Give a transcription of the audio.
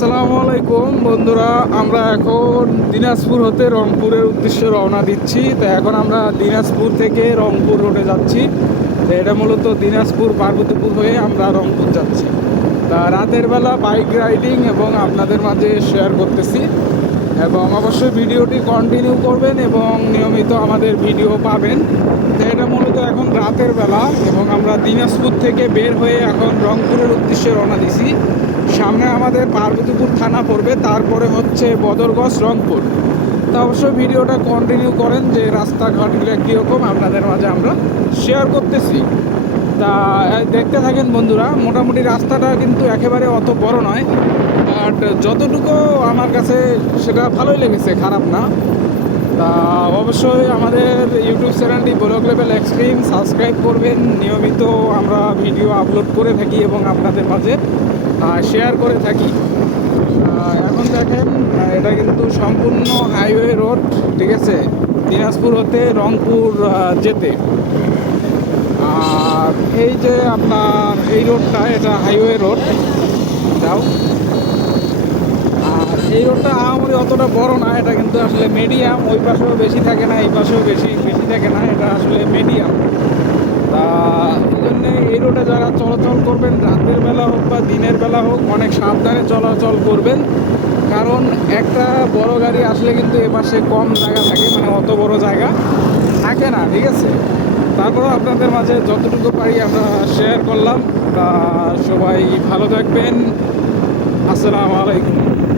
আসসালামু আলাইকুম বন্ধুরা, আমরা এখন দিনাজপুর হতে রংপুরের উদ্দেশ্যে রওনা দিচ্ছি। তো এখন আমরা দিনাজপুর থেকে রংপুর রোডে যাচ্ছি। তো এটা মূলত দিনাজপুর পার্বতীপুর হয়ে আমরা রংপুর যাচ্ছি। তা রাতের বেলা বাইক রাইডিং এবং আপনাদের মাঝে শেয়ার করতেছি, এবং অবশ্যই ভিডিওটি কন্টিনিউ করবেন এবং নিয়মিত আমাদের ভিডিও পাবেন। তো এটা মূলত এখন রাতের বেলা এবং আমরা দিনাজপুর থেকে বের হয়ে এখন রংপুরের উদ্দেশ্যে রওনা দিছি। সামনে আমাদের পার্বতীপুর থানা পড়বে, তারপরে হচ্ছে বদরগঞ্জ রংপুর। তা অবশ্যই ভিডিওটা কন্টিনিউ করেন, যে রাস্তাঘাটগুলো কীরকম আপনাদের মাঝে আমরা শেয়ার করতেছি। তা দেখতে থাকেন বন্ধুরা। মোটামুটি রাস্তাটা কিন্তু একেবারে অত বড় নয়, বাট যতটুকু আমার কাছে সেটা ভালোই লেগেছে, খারাপ না। তা অবশ্যই আমাদের ইউটিউব চ্যানেলটি ব্লগ লেভেল এক্সট্রিম সাবস্ক্রাইব করবেন। নিয়মিত আমরা ভিডিও আপলোড করে থাকি এবং আপনাদের মাঝে শেয়ার করে থাকি। এখন দেখেন, এটা কিন্তু সম্পূর্ণ হাইওয়ে রোড, ঠিক আছে, দিনাজপুর হতে রংপুর যেতে। আর এই যে আপনার এই রোডটা, এটা হাইওয়ে রোড যাও। আর এই রোডটা আহামরি অতটা বড় না, এটা কিন্তু আসলে মিডিয়াম। ওই পাশেও বেশি থাকে না, এই পাশেও বেশি থাকে না, এটা আসলে মিডিয়াম। তা এই জন্যে এই রোডে যারা চলাচল করবেন, রাতের বেলা হোক বা দিনের বেলা হোক, অনেক সাবধানে চলাচল করবেন। কারণ একটা বড় গাড়ি আসলে কিন্তু এপাশে কম জায়গা থাকে, মানে অত বড় জায়গা থাকে না, ঠিক আছে। তারপরেও আপনাদের মাঝে যতটুকু পারি আমরা শেয়ার করলাম। তা সবাই ভালো থাকবেন। আসসালামু আলাইকুম।